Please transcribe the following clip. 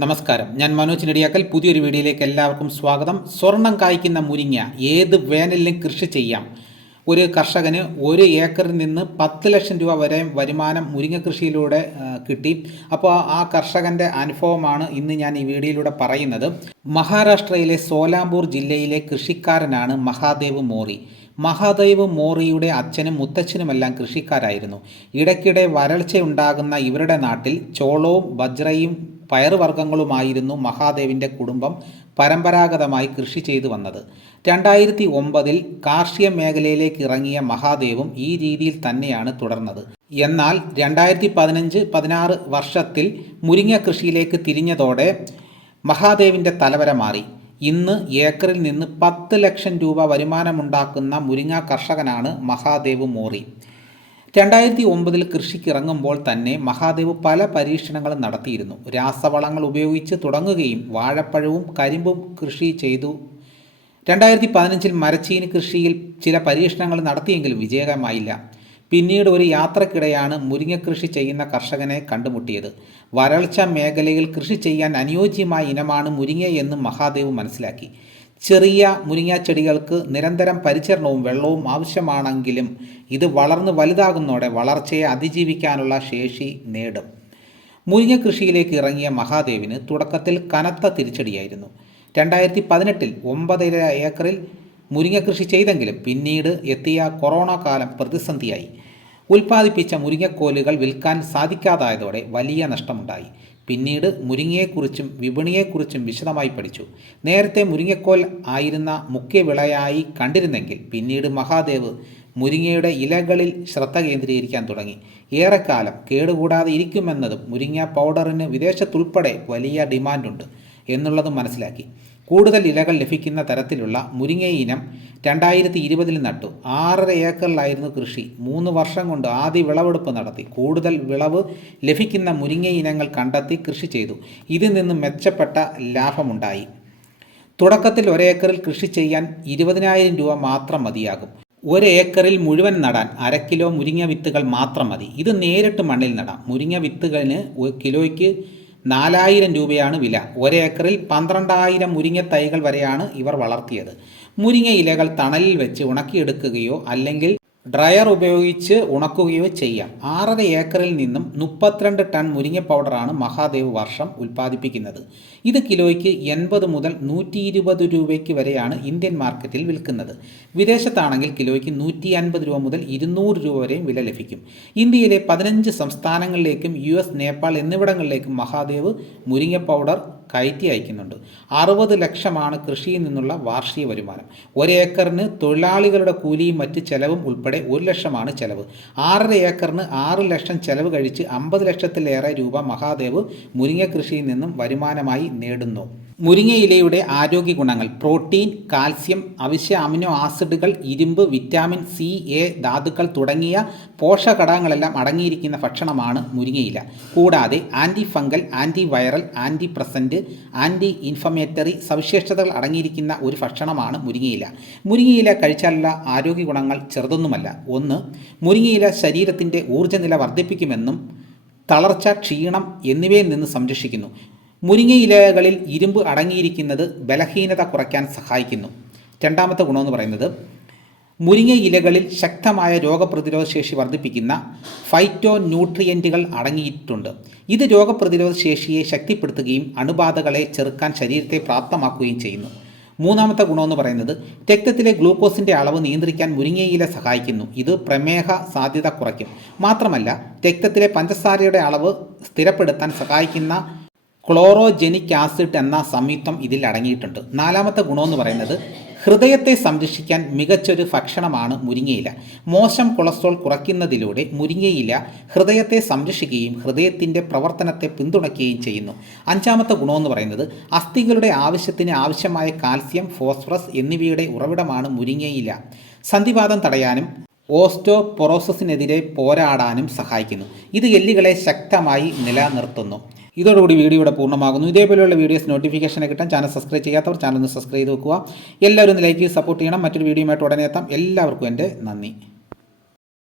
നമസ്കാരം. ഞാൻ മനോജ് നെടിയാക്കൽ. പുതിയൊരു വീഡിയോയിലേക്ക് എല്ലാവർക്കും സ്വാഗതം. സ്വർണം കായ്ക്കുന്ന മുരിങ്ങ ഏത് വേനലിലും കൃഷി ചെയ്യാം? ഒരു കർഷകന് ഒരു ഏക്കറിൽ നിന്ന് പത്ത് ലക്ഷം രൂപ വരെ വരുമാനം മുരിങ്ങ കൃഷിയിലൂടെ കിട്ടി. അപ്പോൾ ആ കർഷകന്റെ അനുഭവമാണ് ഇന്ന് ഞാൻ ഈ വീഡിയോയിലൂടെ പറയുന്നത്. മഹാരാഷ്ട്രയിലെ സോലാമ്പൂർ ജില്ലയിലെ കൃഷിക്കാരനാണ് മഹാദേവ് മോറി. മഹാദേവ് മോറിയുടെ അച്ഛനും മുത്തച്ഛനുമെല്ലാം കൃഷിക്കാരായിരുന്നു. ഇടയ്ക്കിടെ വരൾച്ചയുണ്ടാകുന്ന ഇവരുടെ നാട്ടിൽ ചോളവും ബജ്രയും പയറുവർഗങ്ങളുമായിരുന്നു മഹാദേവിന്റെ കുടുംബം പരമ്പരാഗതമായി കൃഷി ചെയ്തു വന്നത്. രണ്ടായിരത്തി ഒമ്പതിൽ കാർഷിക മേഖലയിലേക്ക് ഇറങ്ങിയ മഹാദേവും ഈ രീതിയിൽ തന്നെയാണ് തുടർന്നത്. എന്നാൽ രണ്ടായിരത്തി പതിനഞ്ച് പതിനാറ് വർഷത്തിൽ മുരിങ്ങ കൃഷിയിലേക്ക് തിരിഞ്ഞതോടെ മഹാദേവിന്റെ തലവര മാറി. ഇന്ന് ഏക്കറിൽ നിന്ന് പത്ത് ലക്ഷം രൂപ വരുമാനമുണ്ടാക്കുന്ന മുരിങ്ങ കർഷകനാണ് മഹാദേവ് മോറി. രണ്ടായിരത്തി ഒമ്പതിൽ കൃഷിക്ക് ഇറങ്ങുമ്പോൾ തന്നെ മഹാദേവ് പല പരീക്ഷണങ്ങളും നടത്തിയിരുന്നു. രാസവളങ്ങൾ ഉപയോഗിച്ച് തുടങ്ങുകയും വാഴപ്പഴവും കരിമ്പും കൃഷി ചെയ്തു. രണ്ടായിരത്തി പതിനഞ്ചിൽ മരച്ചീനി കൃഷിയിൽ ചില പരീക്ഷണങ്ങൾ നടത്തിയെങ്കിലും വിജയകരമായില്ല. പിന്നീട് ഒരു യാത്രക്കിടെയാണ് മുരിങ്ങ കൃഷി ചെയ്യുന്ന കർഷകനെ കണ്ടുമുട്ടിയത്. വരൾച്ച മേഖലയിൽ കൃഷി ചെയ്യാൻ അനുയോജ്യമായ ഇനമാണ് മുരിങ്ങ എന്ന് മഹാദേവ് മനസ്സിലാക്കി. ചെറിയ മുരിങ്ങ ചെടികൾക്ക് നിരന്തരം പരിചരണവും വെള്ളവും ആവശ്യമാണെങ്കിലും ഇത് വളർന്ന് വലുതാകുന്നതോടെ വളർച്ചയെ അതിജീവിക്കാനുള്ള ശേഷി നേടും. മുരിങ്ങ കൃഷിയിലേക്ക് ഇറങ്ങിയ മഹാദേവിന് തുടക്കത്തിൽ കനത്ത തിരിച്ചടിയായിരുന്നു. രണ്ടായിരത്തി പതിനെട്ടിൽ ഒമ്പതര ഏക്കറിൽ മുരിങ്ങ കൃഷി ചെയ്തെങ്കിലും പിന്നീട് എത്തിയ കൊറോണ കാലം പ്രതിസന്ധിയായി. ഉൽപ്പാദിപ്പിച്ച മുരിങ്ങക്കോലുകൾ വിൽക്കാൻ സാധിക്കാതായതോടെ വലിയ നഷ്ടമുണ്ടായി. പിന്നീട് മുരിങ്ങയെക്കുറിച്ചും വിപണിയെക്കുറിച്ചും വിശദമായി പഠിച്ചു. നേരത്തെ മുരിങ്ങക്കോൽ ആയിരുന്ന മുഖ്യ വിളയായി കണ്ടിരുന്നെങ്കിൽ പിന്നീട് മഹാദേവ് മുരിങ്ങയുടെ ഇലകളിൽ ശ്രദ്ധ കേന്ദ്രീകരിക്കാൻ തുടങ്ങി. ഏറെക്കാലം കേടുകൂടാതെ ഇരിക്കുമെന്നതും മുരിങ്ങ പൗഡറിന് വിദേശത്തുൾപ്പെടെ വലിയ ഡിമാൻഡുണ്ട് എന്നുള്ളതും മനസ്സിലാക്കി. കൂടുതൽ ഇലകൾ ലഭിക്കുന്ന തരത്തിലുള്ള മുരിങ്ങ ഇനം രണ്ടായിരത്തി ഇരുപതിൽ നട്ടു. ആറര ഏക്കറിലായിരുന്നു കൃഷി. മൂന്ന് വർഷം കൊണ്ട് ആദ്യ വിളവെടുപ്പ് നടത്തി. കൂടുതൽ വിളവ് ലഭിക്കുന്ന മുരിങ്ങ ഇനങ്ങൾ കണ്ടെത്തി കൃഷി ചെയ്തു. ഇതിൽ നിന്നും മെച്ചപ്പെട്ട ലാഭമുണ്ടായി. തുടക്കത്തിൽ ഒരേക്കറിൽ കൃഷി ചെയ്യാൻ ഇരുപതിനായിരം രൂപ മാത്രം മതിയാകും. ഒരു ഏക്കറിൽ മുഴുവൻ നടാൻ അര കിലോ മുരിങ്ങ വിത്തുകൾ മാത്രം മതി. ഇത് നേരിട്ട് മണ്ണിൽ നടാം. മുരിങ്ങ വിത്തുകളിന് കിലോയ്ക്ക് നാലായിരം രൂപയാണ് വില. ഒരേക്കറിൽ പന്ത്രണ്ടായിരം മുരിങ്ങ തൈകൾ വരെയാണ് ഇവർ വളർത്തിയത്. മുരിങ്ങ ഇലകൾ തണലിൽ വെച്ച് ഉണക്കിയെടുക്കുകയോ അല്ലെങ്കിൽ ഡ്രയർ ഉപയോഗിച്ച് ഉണക്കുകയോ ചെയ്യാം. ആറര ഏക്കറിൽ നിന്നും മുപ്പത്തിരണ്ട് ടൺ മുരിങ്ങ പൗഡറാണ് മഹാദേവ് വർഷം ഉൽപ്പാദിപ്പിക്കുന്നത്. ഇത് കിലോയ്ക്ക് എൺപത് മുതൽ നൂറ്റി ഇരുപത് രൂപയ്ക്ക് വരെയാണ് ഇന്ത്യൻ മാർക്കറ്റിൽ വിൽക്കുന്നത്. വിദേശത്താണെങ്കിൽ കിലോയ്ക്ക് നൂറ്റി അൻപത് രൂപ മുതൽ ഇരുന്നൂറ് രൂപ വരെയും വില ലഭിക്കും. ഇന്ത്യയിലെ പതിനഞ്ച് സംസ്ഥാനങ്ങളിലേക്കും യു എസ് നേപ്പാൾ എന്നിവിടങ്ങളിലേക്കും മഹാദേവ് മുരിങ്ങ പൗഡർ കയറ്റി അയക്കുന്നുണ്ട്. അറുപത് ലക്ഷമാണ് കൃഷിയിൽ നിന്നുള്ള വാർഷിക വരുമാനം. ഒരേക്കറിന് തൊഴിലാളികളുടെ കൂലിയും മറ്റ് ചെലവും ഉൾപ്പെടെ ഒരു ലക്ഷമാണ് ചെലവ്. ആറര ഏക്കറിന് ആറ് ലക്ഷം ചെലവ് കഴിച്ച് അമ്പത് ലക്ഷത്തിലേറെ രൂപ മഹാദേവ് മുരിങ്ങ കൃഷിയിൽ നിന്നും വരുമാനമായി നേടുന്നു. മുരിങ്ങ ഇലയുടെ ആരോഗ്യ ഗുണങ്ങൾ പ്രോട്ടീൻ കാൽസ്യം അവശ്യ അമിനോ ആസിഡുകൾ ഇരുമ്പ് വിറ്റാമിൻ സി എ ധാതുക്കൾ തുടങ്ങിയ പോഷകഘടകങ്ങളെല്ലാം അടങ്ങിയിരിക്കുന്ന ഭക്ഷണമാണ് മുരിങ്ങയില കൂടാതെ anti fungal anti viral anti present anti inflammatory സവിശേഷതകൾ അടങ്ങിയിരിക്കുന്ന ഒരു ഭക്ഷണമാണ് മുരിങ്ങയില. മുരിങ്ങയില കഴിച്ചാലുള്ള ആരോഗ്യ ഗുണങ്ങൾ ചെറുതൊന്നുമല്ല. ഒന്ന് മുരിങ്ങയില ശരീരത്തിന്റെ ഊർജനില വർദ്ധിപ്പിക്കുമെന്നും തളർച്ച ക്ഷീണം എന്നിവയിൽ നിന്ന് സംരക്ഷിക്കുന്നു. മുരിങ്ങയിലകളിൽ ഇരുമ്പ് അടങ്ങിയിരിക്കുന്നത് ബലഹീനത കുറയ്ക്കാൻ സഹായിക്കുന്നു. രണ്ടാമത്തെ ഗുണമെന്ന് പറയുന്നത് മുരിങ്ങ ഇലകളിൽ ശക്തമായ രോഗപ്രതിരോധ ശേഷി വർദ്ധിപ്പിക്കുന്ന ഫൈറ്റോ ന്യൂട്രിയന്റുകൾ അടങ്ങിയിട്ടുണ്ട്. ഇത് രോഗപ്രതിരോധ ശേഷിയെ ശക്തിപ്പെടുത്തുകയും അണുബാധകളെ ചെറുക്കാൻ ശരീരത്തെ പ്രാപ്തമാക്കുകയും ചെയ്യുന്നു. മൂന്നാമത്തെ ഗുണമെന്ന് പറയുന്നത് രക്തത്തിലെ ഗ്ലൂക്കോസിന്റെ അളവ് നിയന്ത്രിക്കാൻ മുരിങ്ങയില സഹായിക്കുന്നു. ഇത് പ്രമേഹ സാധ്യത കുറയ്ക്കും. മാത്രമല്ല രക്തത്തിലെ പഞ്ചസാരയുടെ അളവ് സ്ഥിരപ്പെടുത്താൻ സഹായിക്കുന്ന ക്ലോറോജെനിക് ആസിഡ് എന്ന സംയുക്തം ഇതിൽ അടങ്ങിയിട്ടുണ്ട്. നാലാമത്തെ ഗുണമെന്ന് പറയുന്നത് ഹൃദയത്തെ സംരക്ഷിക്കാൻ മികച്ചൊരു ഭക്ഷണമാണ് മുരിങ്ങയില. മോശം കൊളസ്ട്രോൾ കുറയ്ക്കുന്നതിലൂടെ മുരിങ്ങയില ഹൃദയത്തെ സംരക്ഷിക്കുകയും ഹൃദയത്തിന്റെ പ്രവർത്തനത്തെ പിന്തുണയ്ക്കുകയും ചെയ്യുന്നു. അഞ്ചാമത്തെ ഗുണമെന്ന് പറയുന്നത് അസ്ഥികളുടെ ആവശ്യത്തിന് ആവശ്യമായ കാൽസ്യം ഫോസ്ഫറസ് എന്നിവയുടെ ഉറവിടമാണ് മുരിങ്ങയില. സന്ധിവാദം തടയാനും ഓസ്റ്റോപൊറോസിനെതിരെ പോരാടാനും സഹായിക്കുന്നു. ഇത് എല്ലുകളെ ശക്തമായി നിലനിർത്തുന്നു. ഇതോടുകൂടി വീഡിയോ ഇവിടെ പൂർണമാകുന്നു. ഇതേപോലെയുള്ള വീഡിയോസ് നോട്ടിഫിക്കേഷൻ കിട്ടാൻ ചാനൽ സബ്സ്ക്രൈബ് ചെയ്യാത്തവർ ചാനൽ ഒന്ന് സബ്സ്ക്രൈബ് ചെയ്ത് വെക്കുക. എല്ലാവരും ഒന്ന് ലൈക്ക് ചെയ്ത് സപ്പോർട്ട് ചെയ്യണം. മറ്റൊരു വീഡിയോയുമായിട്ട് ഉടനെ എത്താം. എല്ലാവർക്കും എന്റെ നന്ദി.